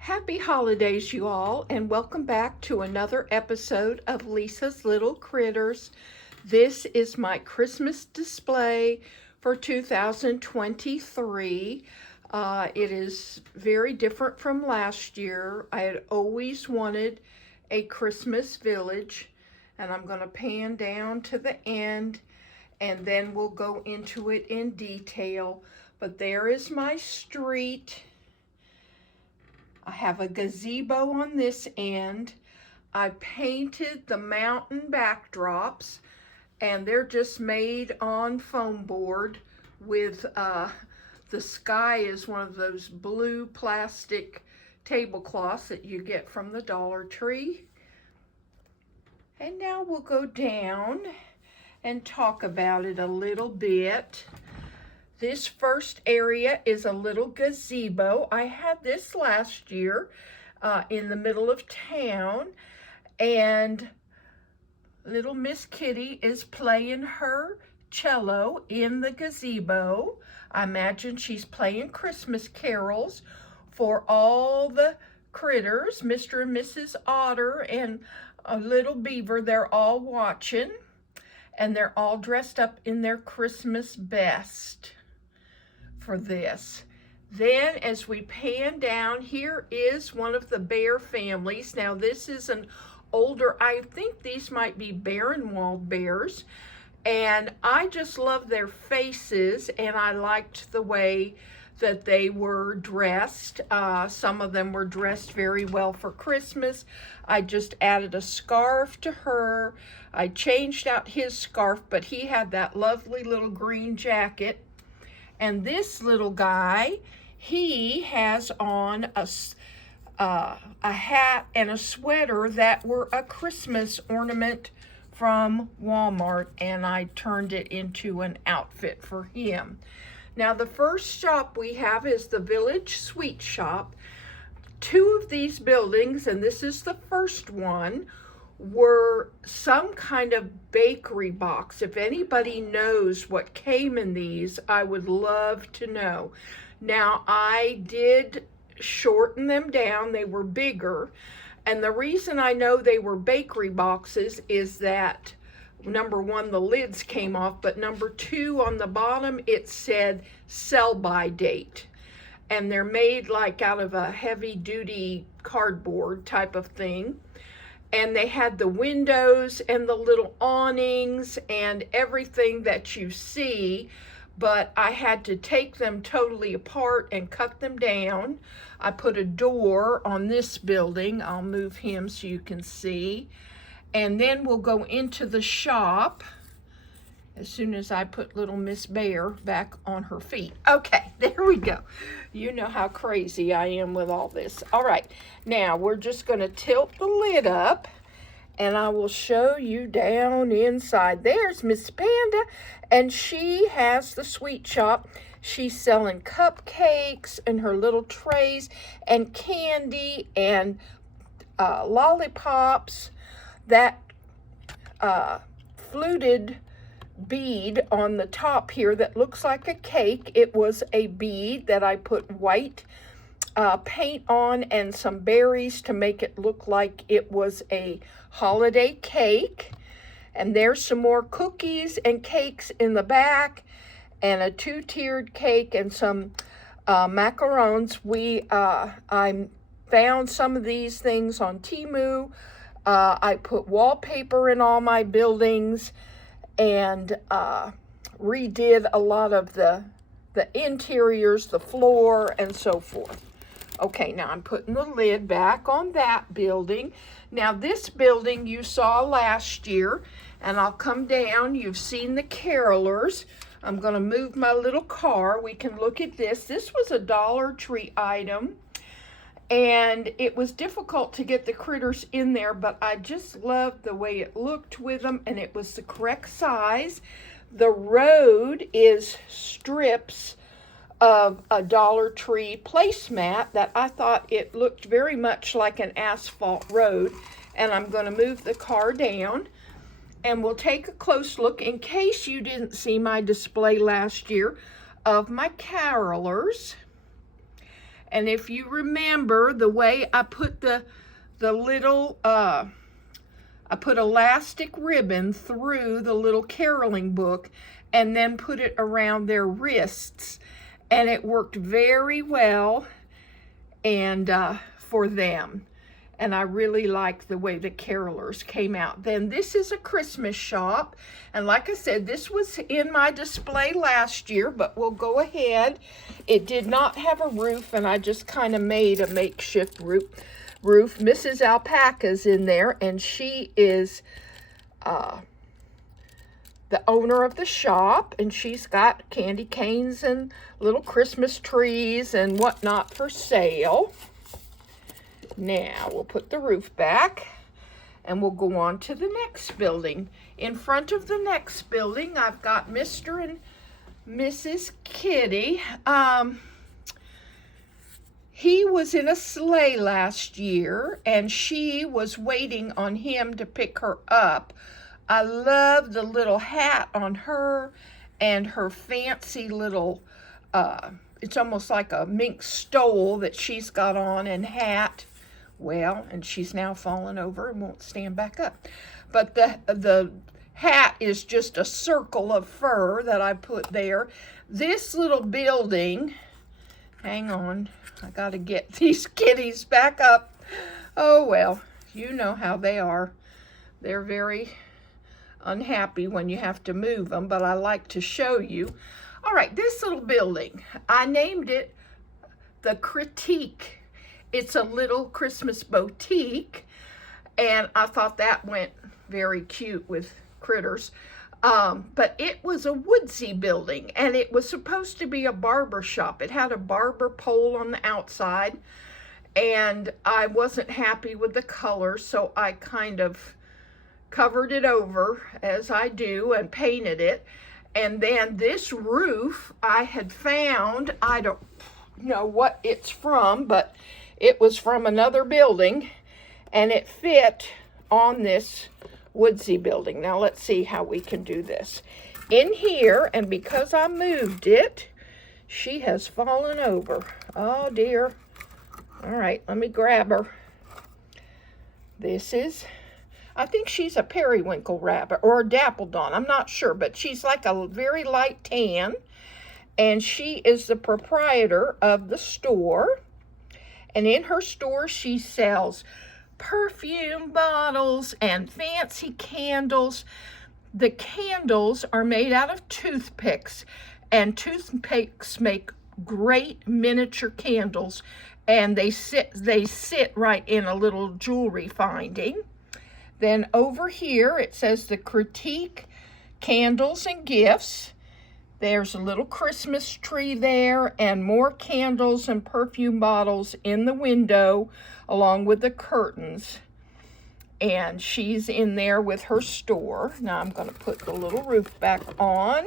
Happy holidays, you all, and welcome back to another episode of Lisa's Little Critters. This is my Christmas display for 2023. It is very different from last year. I had always wanted a Christmas village, and I'm going to pan down to the end, and then we'll go into it in detail. But there is my street. I have a gazebo on this end. I painted the mountain backdrops, and they're just made on foam board with the sky is one of those blue plastic tablecloths that you get from the Dollar Tree. And now we'll go down and talk about it a little bit. This first area is a little gazebo. I had this last year in the middle of town, and little Miss Kitty is playing her cello in the gazebo. I imagine she's playing Christmas carols for all the critters, Mr. and Mrs. Otter and a little beaver. They're all watching, and they're all dressed up in their Christmas best for this. Then as we pan down, here is one of the bear families. Now this is an older, I think these might be Barrenwald bears, and I just love their faces, and I liked the way that they were dressed. Some of them were dressed very well for Christmas. I just added a scarf to her. I changed out his scarf, but he had that lovely little green jacket. And this little guy, he has on a hat and a sweater that were a Christmas ornament from Walmart, and I turned it into an outfit for him. Now the first shop we have is the Village Sweet Shop. Two of these buildings, and this is the first one, were some kind of bakery box. If anybody knows what came in these, I would love to know. Now, I did shorten them down. They were bigger. And the reason I know they were bakery boxes is that, number one, the lids came off, but number two, on the bottom, it said sell-by date. And they're made like out of a heavy-duty cardboard type of thing. And they had the windows and the little awnings and everything that you see, but I had to take them totally apart and cut them down. I put a door on this building. I'll move him so you can see. And then we'll go into the shop as soon as I put little Miss Bear back on her feet. Okay, there we go. You know how crazy I am with all this. All right, now we're just going to tilt the lid up, and I will show you down inside. There's Miss Panda, and she has the sweet shop. She's selling cupcakes and her little trays and candy and lollipops. That fluted bead on the top here that looks like a cake. It was a bead that I put white paint on and some berries to make it look like it was a holiday cake. And there's some more cookies and cakes in the back, and a two-tiered cake and some macarons. I found some of these things on Temu. I put wallpaper in all my buildings and redid a lot of the interiors, the floor, and so forth. Okay, now I'm putting the lid back on that building. Now this building you saw last year, and I'll come down. You've seen the carolers. I'm going to move my little car. We can look at this. This was a Dollar Tree item, and it was difficult to get the critters in there, but I just loved the way it looked with them, and it was the correct size. The road is strips of a Dollar Tree placemat that I thought it looked very much like an asphalt road. And I'm going to move the car down, and we'll take a close look in case you didn't see my display last year of my carolers. And if you remember the way I put the little, I put elastic ribbon through the little caroling book and then put it around their wrists. And it worked very well and for them. And I really like the way the carolers came out. Then this is a Christmas shop. And like I said, this was in my display last year, but we'll go ahead. It did not have a roof, and I just kind of made a makeshift roof. Mrs. Alpaca's in there, and she is the owner of the shop, and she's got candy canes and little Christmas trees and whatnot for sale. Now, we'll put the roof back, and we'll go on to the next building. In front of the next building, I've got Mr. and Mrs. Kitty. He was in a sleigh last year, and she was waiting on him to pick her up. I love the little hat on her and her fancy little, it's almost like a mink stole that she's got on and hat. Well, and she's now fallen over and won't stand back up. But the hat is just a circle of fur that I put there. This little building, hang on, I got to get these kitties back up. Oh, well, you know how they are. They're very unhappy when you have to move them, but I like to show you. All right, this little building, I named it the Critique. It's a little Christmas boutique, and I thought that went very cute with critters. But it was a woodsy building, and it was supposed to be a barber shop. It had a barber pole on the outside, and I wasn't happy with the color, so I kind of covered it over, as I do, and painted it. And then this roof I had found, I don't know what it's from, but it was from another building, and it fit on this woodsy building. Now let's see how we can do this. In here, and because I moved it, she has fallen over. Oh dear. All right, let me grab her. This is, I think she's a periwinkle rabbit or a dappled-dawn. I'm not sure, but she's like a very light tan, and she is the proprietor of the store. And in her store, she sells perfume bottles and fancy candles. The candles are made out of toothpicks, and toothpicks make great miniature candles, and they sit right in a little jewelry finding. Then over here, it says the Critique Candles and Gifts. There's a little Christmas tree there and more candles and perfume bottles in the window along with the curtains. And she's in there with her store. Now I'm going to put the little roof back on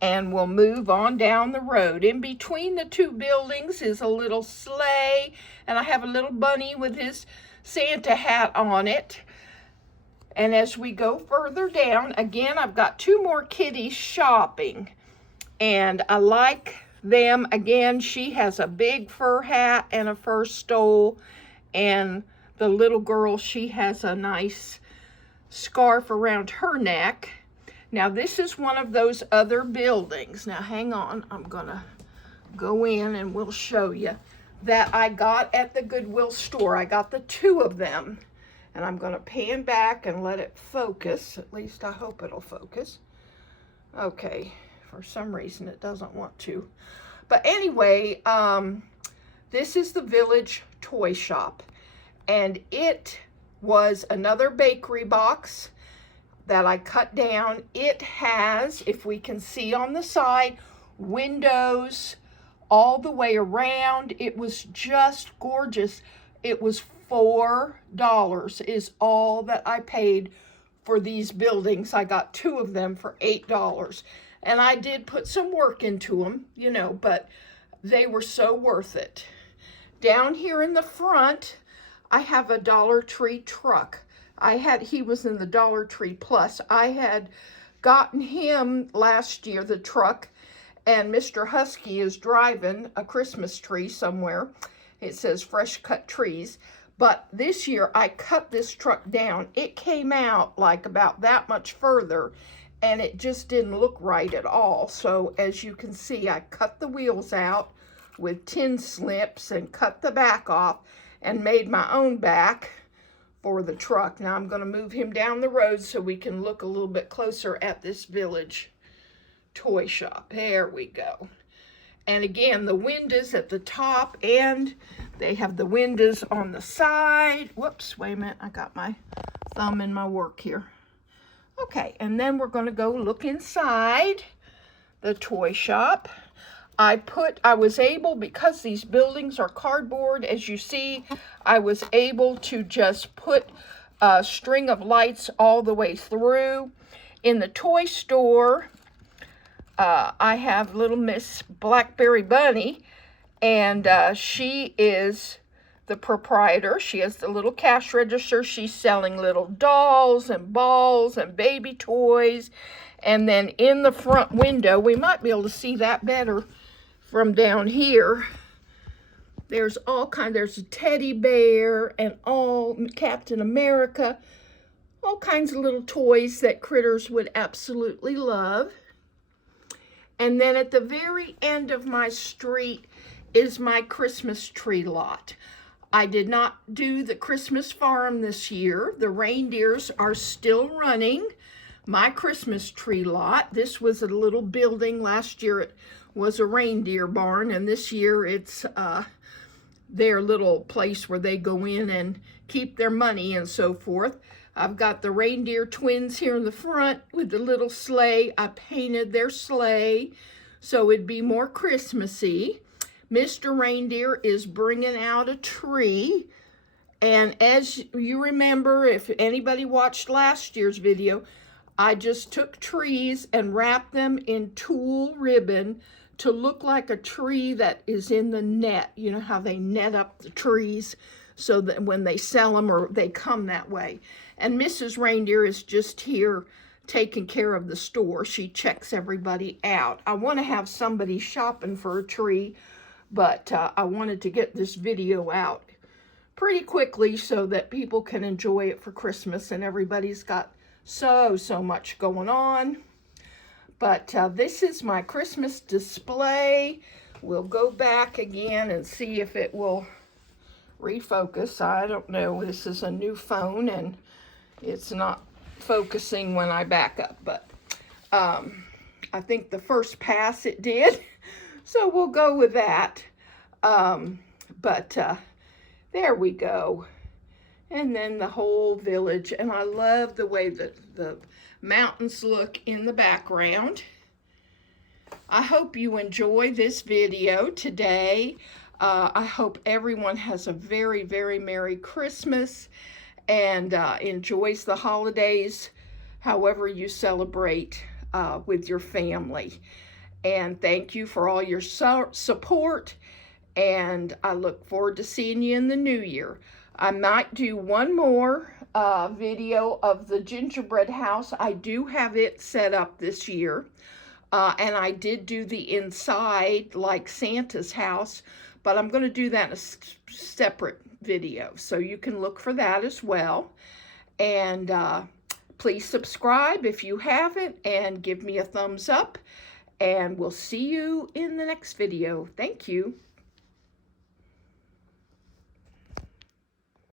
and we'll move on down the road. In between the two buildings is a little sleigh, and I have a little bunny with his Santa hat on it. And as we go further down, again, I've got two more kitties shopping. And I like them. Again, she has a big fur hat and a fur stole. And the little girl, she has a nice scarf around her neck. Now, this is one of those other buildings. Now, hang on. I'm going to go in and we'll show you that I got at the Goodwill store. I got the two of them. And I'm going to pan back and let it focus. At least I hope it'll focus. Okay. For some reason it doesn't want to. But anyway, this is the Village Toy Shop, and it was another bakery box that I cut down. It has, if we can see on the side, windows all the way around. It was just gorgeous. It was $4 is all that I paid for these buildings. I got two of them for $8. And I did put some work into them, you know, but they were so worth it. Down here in the front, I have a Dollar Tree truck. He was in the Dollar Tree Plus. I had gotten him last year, the truck, and Mr. Husky is driving a Christmas tree somewhere. It says fresh cut trees. But this year I cut this truck down. It came out like about that much further, and it just didn't look right at all. So as you can see, I cut the wheels out with tin snips and cut the back off and made my own back for the truck. Now I'm going to move him down the road so we can look a little bit closer at this Village toy shop. There we go. And again, the windows at the top, and they have the windows on the side. Whoops, wait a minute, I got my thumb in my work here. Okay, and then we're going to go look inside the toy shop. I was able, because these buildings are cardboard, as you see, I was able to just put a string of lights all the way through. In the toy store, I have little Miss Blackberry Bunny, and she is the proprietor. She has the little cash register. She's selling little dolls and balls and baby toys. And then in the front window, we might be able to see that better from down here. There's there's a teddy bear and all Captain America, all kinds of little toys that critters would absolutely love. And then at the very end of my street is my Christmas tree lot. I did not do the Christmas farm this year. The reindeers are still running my Christmas tree lot. This was a little building. Last year it was a reindeer barn, and this year it's their little place where they go in and keep their money and so forth. I've got the reindeer twins here in the front with the little sleigh. I painted their sleigh so it'd be more Christmassy. Mr. Reindeer is bringing out a tree. And as you remember, if anybody watched last year's video, I just took trees and wrapped them in tulle ribbon to look like a tree that is in the net. You know how they net up the trees so that when they sell them, or they come that way. And Mrs. Reindeer is just here taking care of the store. She checks everybody out. I want to have somebody shopping for a tree, but I wanted to get this video out pretty quickly so that people can enjoy it for Christmas, and everybody's got so much going on. But this is my Christmas display. We'll go back again and see if it will refocus. I don't know. This is a new phone and it's not focusing when I back up, but I think the first pass it did. So we'll go with that. There we go. And then the whole village. And I love the way that the mountains look in the background. I hope you enjoy this video today. I hope everyone has a very, very Merry Christmas and enjoys the holidays however you celebrate with your family. And thank you for all your support, and I look forward to seeing you in the new year. I might do one more video of the gingerbread house. I do have it set up this year, and I did do the inside like Santa's house, but I'm going to do that in a separate video, so you can look for that as well. And please subscribe if you haven't, and give me a thumbs up, and we'll see you in the next video. Thank you.